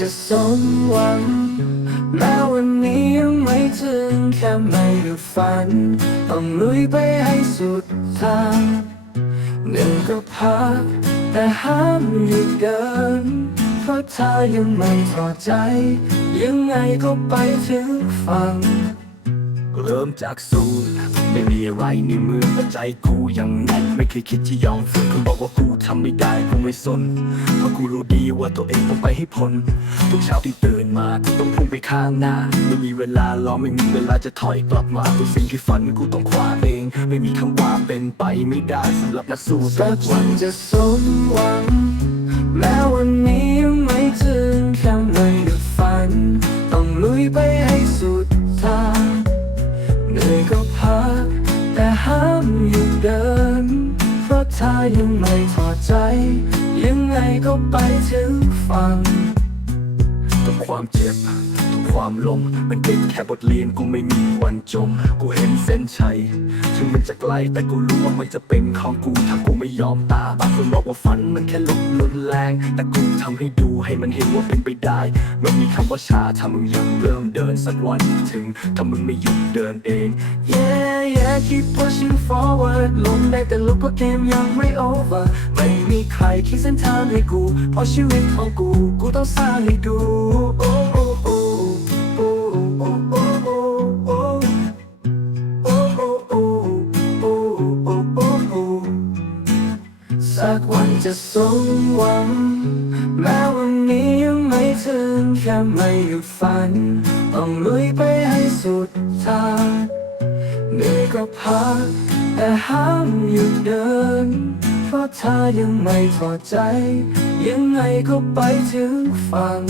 จะสมหวัง แม้วันนี้ยังไม่ถึงแค่ไม่หยุดฝัน ต้องลุยไปให้สุดทางหนึ่งก็พักแต่ห้ามหยุดเดิน เพราะถ้ายังไม่พอใจ ยังไงก็ไปถึงฝั่ง เริ่มจากศูนย์ ไม่มีอะไรในมือแต่ใจกูยังแน่นไม่เคยคิดที่ยอมฝืนคุณบอกว่ากูทำไม่ได้กูไม่สนเพราะกูรู้ดีว่าตัวเองต้องไปให้พ้นทุกเช้าที่ตื่นมากูต้องพุ่งไปข้างหน้า ไม่มีเวลารอไม่มีเวลาจะถอยกลับมาทุกสิ่งที่ฝันกูต้องคว้าเอง ไม่มีคำว่าเป็นไปไม่ได้สำหรับนักสู้สัสักวันจะสมหวังแม้วันนี้ยังไม่ถึงแค่ไม่หยุดฝัน ต้องลุยไปให้สุดทางเหนื่อยก็ หยุดเดินเพราะถ้ายังไม่พอใจ ยังไงก็ไปถึงฝั่ง ความเจ็บ ทุกความล้มมันเป็นแค่บทเรียนกูไม่มีวันจมกูเห็นเส้นชัย ถึงมันจะไกลแต่กูรู้ว่ามันจะเป็นของกูถ้ากูไม่ยอมตาบางคนบอกว่าฝันมันแค่ลบรุนแรง แต่กูทำให้ดูให้มันเห็นว่าเป็นไปได้มันมีคำว่าชาถ้ามึงยังเริ่มเดินสักวันถึงถ้ามึงไม่หยุดเดินเอง Yeah yeah keep pushing forward ลงได้แต่ลุกเพราะเกมยังไม่ over ไม่มีใครคิดเส้นทางให้กูเพราะชีวิตของกู กูต้องสร้างให้ดู สักวันจะสมหวัง แม้วันนี้ยังไม่ถึงแค่ไม่หยุดฝัน ต้องลุยไปให้สุดทางเหนื่อก็พัก แต่ห้ามหยุดเดิน เพราะถ้ายังไม่พอใจ ยังไงก็ไปถึงฝั่ง